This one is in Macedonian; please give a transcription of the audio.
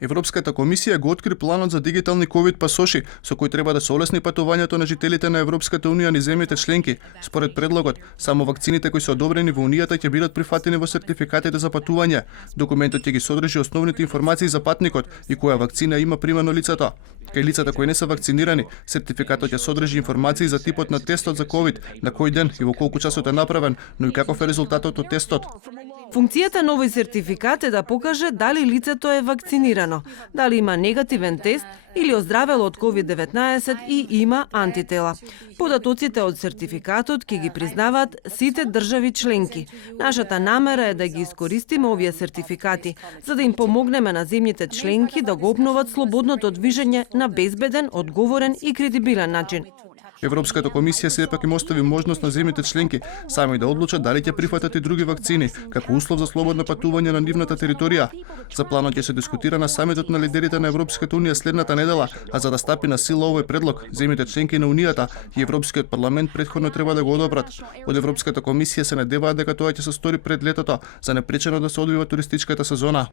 Европската комисија го откри планот за дигитални ковид пасоши, со кој треба да се олесни патувањето на жителите на Европската унија низ земјите членки. Според предлогот, само вакцините кои се одобрени во унијата ќе бидат прифатени во сертификатите за патување. Документот ќе ги содржи основните информации за патникот и која вакцина има примано лицето. Кај лицата кои не се вакцинирани, сертификатот ќе содржи информации за типот на тестот за ковид, на кој ден и во колку часот е направен, но и каков е резултатот од тестот. Функцијата на овој сертификат е да покаже дали лицето е вакцинирано, дали има негативен тест или оздравело од COVID-19 и има антитела. Податоците од сертификатот ќе ги признаваат сите држави членки. Нашата намера е да ги искористиме овие сертификати, за да им помогнеме на земјите членки да го обноват слободното движење на безбеден, одговорен и кредибилен начин. Европската комисија сепак им остави можност на земјите членки сами да одлучат дали ќе прифатат и други вакцини, како услов за слободно патување на нивната територија. За планот ќе се дискутира на самитот на лидерите на Европската унија следната недела, а за да стапи на сила овој предлог, земјите членки на унијата и Европскиот парламент претходно треба да го одобрат. Од Европската комисија се надеваат дека тоа ќе се стори пред летото, за непречено да се одвива туристичката сезона.